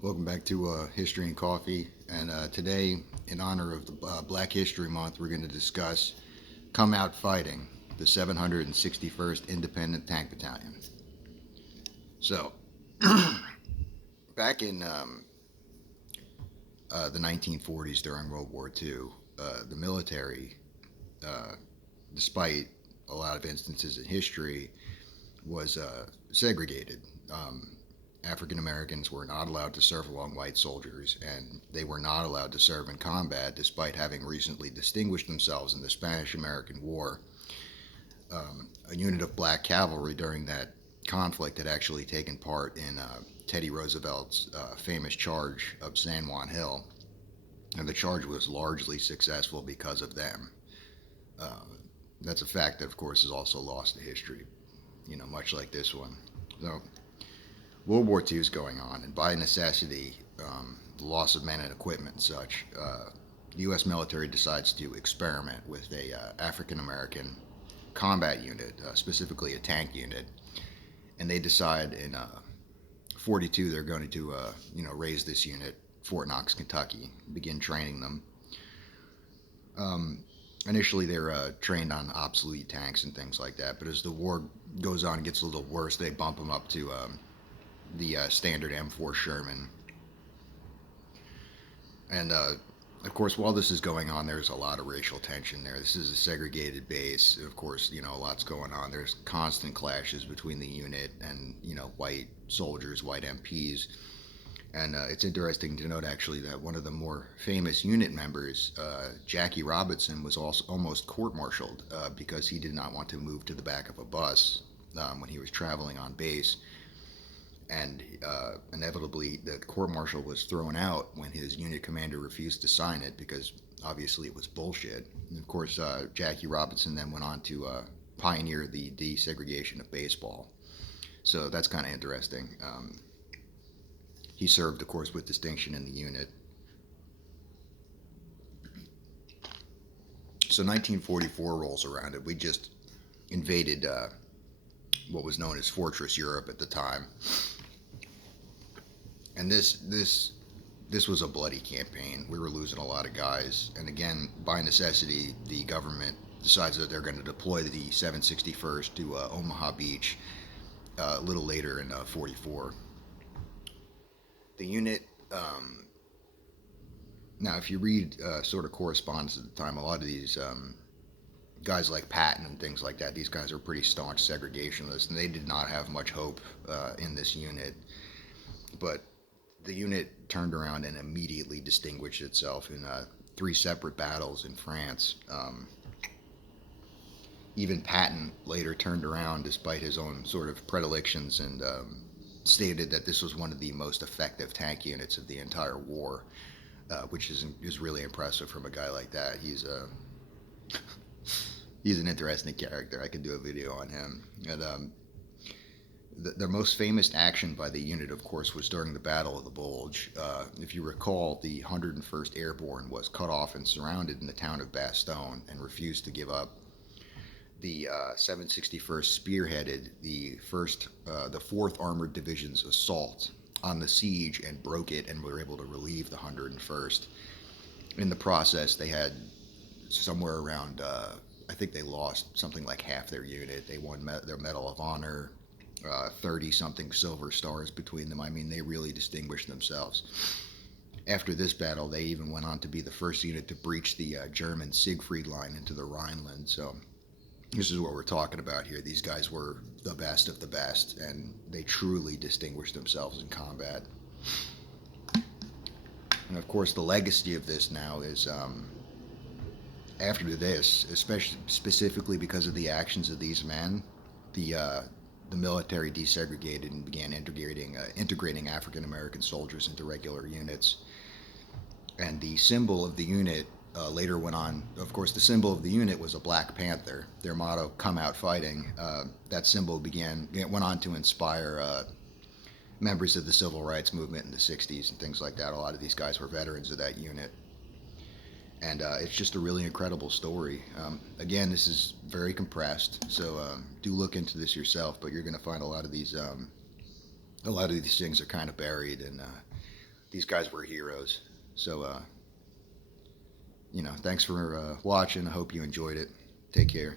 Welcome back to History and Coffee. And today, in honor of the Black History Month, we're going to discuss Come Out Fighting, the 761st Independent Tank Battalion. So, back in the 1940s during World War II, the military, uh, despite a lot of instances in history, was segregated. African Americans were not allowed to serve along white soldiers, and they were not allowed to serve in combat despite having recently distinguished themselves in the Spanish American War. A unit of black cavalry during that conflict had actually taken part in Teddy Roosevelt's famous charge of San Juan Hill, and the charge was largely successful because of them. Uh, that's a fact that, of course, is also lost to history, much like this one. So, World War II is going on, and by necessity, the loss of men and equipment and such, the U.S. military decides to experiment with a African American combat unit, specifically a tank unit, and they decide in 42 they're going to raise this unit, Fort Knox, Kentucky, begin training them. Initially, they're trained on obsolete tanks and things like that, but as the war goes on and gets a little worse, they bump them up to the standard M4 Sherman. And of course, while this is going on, there's a lot of racial tension there. This is a segregated base. Of course, a lot's going on. There's constant clashes between the unit and, white soldiers, white MPs. And it's interesting to note, actually, that one of the more famous unit members, Jackie Robinson, was also almost court-martialed because he did not want to move to the back of a bus when he was traveling on base. And inevitably, the court-martial was thrown out when his unit commander refused to sign it because obviously it was bullshit. And of course, Jackie Robinson then went on to pioneer the desegregation of baseball. So that's kind of interesting. He served, of course, with distinction in the unit. So 1944 rolls around, and we just invaded what was known as Fortress Europe at the time. And this was a bloody campaign. We were losing a lot of guys, and again, by necessity, the government decides that they're going to deploy the 761st to Omaha Beach a little later in 44. The unit, now if you read sort of correspondence at the time, a lot of these guys like Patton and things like that, these guys are pretty staunch segregationists, and they did not have much hope in this unit. But the unit turned around and immediately distinguished itself in 3 separate battles in France. Even Patton later turned around despite his own sort of predilections and stated that this was one of the most effective tank units of the entire war, which is really impressive from a guy like that. He's an interesting character. I could do a video on him. And their most famous action by the unit, of course, was during the Battle of the Bulge. If you recall, the 101st Airborne was cut off and surrounded in the town of Bastogne and refused to give up. The 761st spearheaded the 4th Armored Division's assault on the siege and broke it, and were able to relieve the 101st. In the process, they had somewhere around, I think they lost something like half their unit. They won their Medal of Honor, 30-something silver stars between them. I mean, they really distinguished themselves. After this battle, they even went on to be the first unit to breach the German Siegfried Line into the Rhineland. So this is what we're talking about here. These guys were the best of the best, and they truly distinguished themselves in combat. And of course, the legacy of this now is, after this, especially specifically because of the actions of these men, the military desegregated and began integrating African American soldiers into regular units. And the symbol of the unit later went on. Of course, the symbol of the unit was a Black Panther. Their motto, "Come Out Fighting." That symbol went on to inspire members of the civil rights movement in the '60s and things like that. A lot of these guys were veterans of that unit. And it's just a really incredible story. Again, this is very compressed, so do look into this yourself. But you're going to find a lot of these things are kind of buried, and these guys were heroes. So, thanks for watching. I hope you enjoyed it. Take care.